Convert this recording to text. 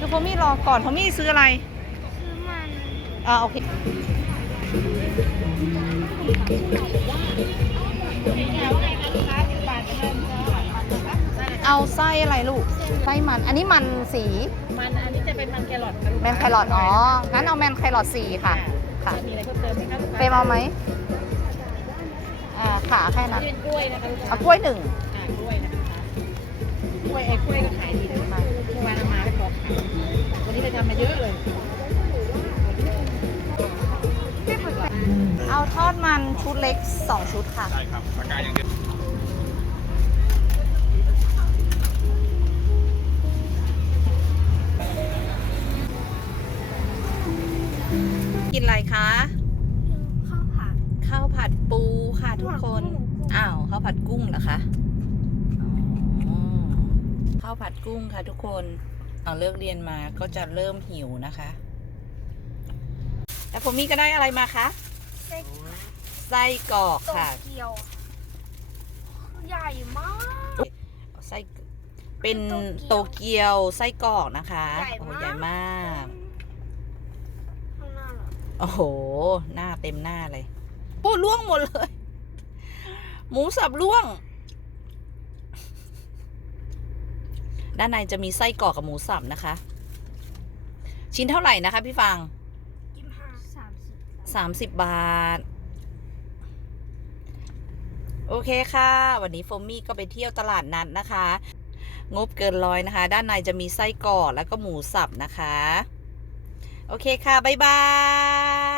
ก่อนพอมี่ซื้ออะไร ซื้อมัน อ่าโอเคเอาไส้อะไรลูก ไส้มัน อันนี้มันสี มันอันนี้จะเป็นมันแครอทค่ะลูกแมนแครอท อ๋อ งั้นเอาแมนแครอทสี่ค่ะ ค่ะจะมีอะไรเพิ่มเติมไหมคะลูกค้าเฟรมเอาไหมอ่าค่ะแค่นั้นเป็นกล้วยนะคะลูกค้าเอากล้วยหนึ่งอ่ากล้วยนะคะกล้วยไอ้กล้วยก็ขายดี ทอดมันชุดเล็ก 2 ชุดค่ะได้ครับปากกาอย่างเดียวกินอะไรคะ ข้าวผัด ข้าวผัดปูค่ะทุกคนข้าวผัดกุ้งอ้าวข้าวผัดกุ้งเหรอคะอ๋อข้าวผัดกุ้งค่ะทุกคน เอาเลิกเรียนมาก็จะเริ่มหิวนะคะแล้วผมมี่ก็ได้อะไรมาคะเส้น ไส้กรอกโตค่ะ เกียว ใหญ่มาก ไส้เป็นโตโตเกีเกียวไส้กรอกนะคะใหญ่โอ้มาก ใหญ่มาก ข้างหน้าเหรอโอ้โห หน้าเต็มหน้าเลยโอ้ล่วงหมดเลย หมูสับล่วง ด้านในจะมีไส้กรอกกับหมูสับนะคะ ชิ้นเท่าไหร่นะคะ พี่ฟังยี่ห้าสาม สามสิบบาท โอเคค่ะ วันนี้โฟมมี่ก็ไปเที่ยวตลาดนัดนะคะ งบเกินร้อยนะคะ ด้านในจะมีไส้กรอกแล้วก็หมูสับนะคะ โอเคค่ะ บ๊ายบาย